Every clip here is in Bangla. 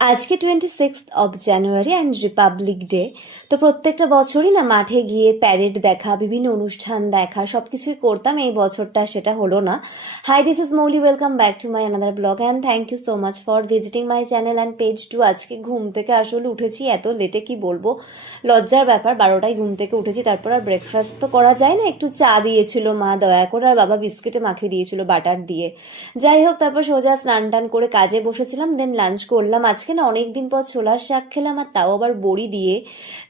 আজকে 26 জানুয়ারি অ্যান্ড রিপাবলিক ডে। তো প্রত্যেকটা বছরই না মাঠে গিয়ে প্যারেড দেখা, বিভিন্ন অনুষ্ঠান দেখা, সব কিছুই করতাম। এই বছরটা সেটা হলো না। Hi, this is Mouli, welcome back to my another blog and thank you so much for visiting my channel and page too. আজকে ঘুম থেকে আসলে উঠেছি এত লেটে, কি বলবো, লজ্জার ব্যাপার। 12টায় ঘুম থেকে উঠেছি, তারপর আর ব্রেকফাস্ট তো করা যায় না, একটু চা দিয়েছিল মা দয়া করে, আর বাবা বিস্কিটে মাখিয়ে দিয়েছিল বাটার দিয়ে। যাই হোক, তারপর সোজা স্নান টান করে কাজে বসেছিলাম, দেন লাঞ্চ করলাম। আজকে না অনেক দিন পর ছোলার শাক খেলাম, আর তাও আবার বড়ি দিয়ে।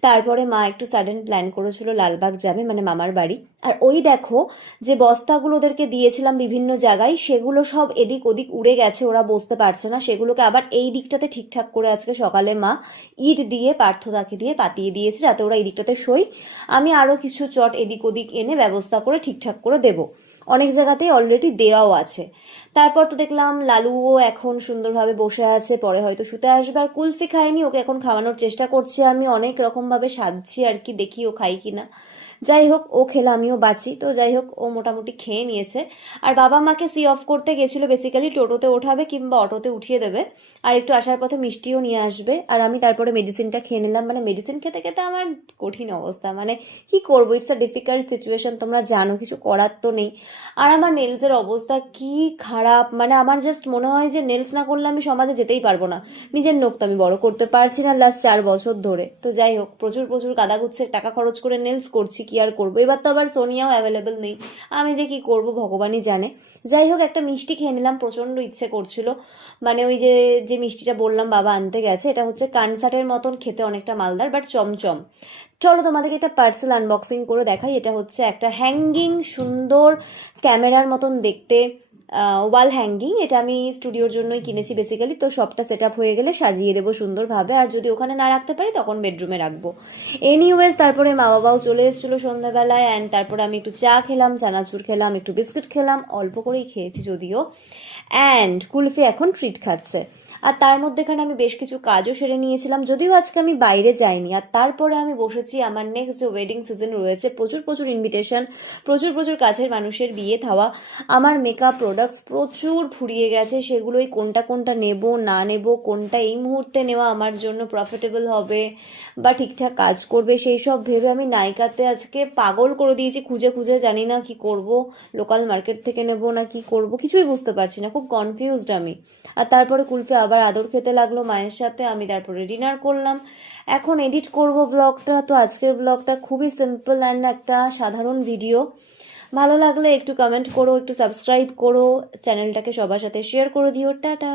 তারপরে মা একটু সাডেন প্ল্যান করেছিল লালবাগ যাবে, মানে মামার বাড়ি। আর ওই দেখো, যে বস্তাগুলো ওদেরকে দিয়েছিলাম বিভিন্ন জায়গায়, সেগুলো সব এদিক ওদিক উড়ে গেছে, ওরা বসতে পারছে না। সেগুলোকে আবার এই দিকটাতে ঠিকঠাক করে আজকে সকালে মা ইট দিয়ে পার্থদাকে দিয়ে পাতিয়ে দিয়েছে, যাতে ওরা এই দিকটাতে শোয়। আমি আরও কিছু চট এদিক ওদিক এনে ব্যবস্থা করে ঠিকঠাক করে দেবো। অনেক জায়গাতেই অলরেডি দেওয়াও আছে। তারপর তো দেখলাম লালুও এখন সুন্দরভাবে বসে আছে, পরে হয়তো শুতে আসবে। আর কুলফি খাইনি, ওকে এখন খাওয়ানোর চেষ্টা করছি আমি, অনেক রকমভাবে সাজছি আর কি, দেখি ও খাই কিনা। যাই হোক, ও খেলে আমিও বাঁচি। তো যাই হোক, ও মোটামুটি খেয়ে নিয়েছে। আর বাবা মাকে সি অফ করতে গেছিলো, বেসিক্যালি টোটোতে ওঠাবে কিংবা অটোতে উঠিয়ে দেবে। আর একটু আসার পথে মিষ্টিও নিয়ে আসবে। আর আমি তারপরে মেডিসিনটা খেয়ে নিলাম। মানে মেডিসিন খেতে খেতে আমার কঠিন অবস্থা, মানে কি করবো, ইটস আ ডিফিকাল্ট সিচুয়েশন, তোমরা জানো, কিছু করার তো নেই। আর আমার নেলসের অবস্থা কি খারাপ, মানে আমার জাস্ট মনে হয় যে নেলস না করলে আমি সমাজে যেতেই পারবো না। নিজের নখ তো আমি বড় করতে পারছি না লাস্ট 4 বছর ধরে। তো যাই হোক, প্রচুর প্রচুর কাদাগুচ্ছের টাকা খরচ করে নেলস করছি, কি আর করবো। এবার তো আবার সোনিয়াও অ্যাভেলেবেল নেই, আমি যে কি করব ভগবানই জানে। যাই হোক, একটা মিষ্টি খেয়ে নিলাম, প্রচণ্ড ইচ্ছে করছিল। মানে ওই যে যে মিষ্টিটা বললাম বাবা আনতে গেছে, এটা হচ্ছে কানসাটের মতন খেতে, অনেকটা মালদার, বাট চমচম। চলো তোমাদেরকে একটা পার্সেল আনবক্সিং করে দেখাই। এটা হচ্ছে একটা হ্যাঙ্গিং, সুন্দর ক্যামেরার মতন দেখতে ওয়াল হ্যাঙ্গিং। এটা আমি স্টুডিওর জন্যই কিনেছি বেসিক্যালি। তো সবটা সেট আপ হয়ে গেলে সাজিয়ে দেবো সুন্দরভাবে, আর যদি ওখানে না রাখতে পারি তখন বেডরুমে রাখবো। এনিওয়েজ, তারপরে মা বাবাও চলে এসেছিলো সন্ধ্যাবেলায়, অ্যান্ড তারপরে আমি একটু চা খেলাম, চানাচুর খেলাম, একটু বিস্কিট খেলাম, অল্প করেই খেয়েছি যদিও। অ্যান্ড কুলফি এখন ট্রিট খাচ্ছে। আর তার মধ্যেখানে আমি বেশ কিছু কাজও সেরে নিয়েছিলাম, যদিও আজকে আমি বাইরে যাইনি। আর তারপরে আমি বসেছি, আমার নেক্সট যে ওয়েডিং সিজন রয়েছে, প্রচুর প্রচুর ইনভিটেশন, প্রচুর প্রচুর কাছের মানুষের বিয়ে থাওয়া। আমার মেকআপ প্রোডাক্টস প্রচুর ফুরিয়ে গেছে, সেগুলোই কোনটা কোনটা নেব না নেব, কোনটা এই মুহূর্তে নেওয়া আমার জন্য প্রফিটেবল হবে বা ঠিকঠাক কাজ করবে, সেই সব ভেবে আমি নাইকাতে আজকে পাগল করে দিয়েছি খুঁজে খুঁজে। জানি না কি করব, লোকাল মার্কেট থেকে নেব না কি করব, কিছুই বুঝতে পারছি না, খুব কনফিউজড আমি। আর তারপরে কুলফি আবার আদর খেতে লাগলো মায়ের সাথে, আমি তারপরে ডিনার করলাম। এখন এডিট করব ব্লগটা। তো আজকের ব্লগটা খুবই সিম্পল অ্যান্ড একটা সাধারণ ভিডিও। ভালো লাগলে একটু কমেন্ট করো, একটু সাবস্ক্রাইব করো, চ্যানেলটাকে সবার সাথে শেয়ার করে দিও। টাটা।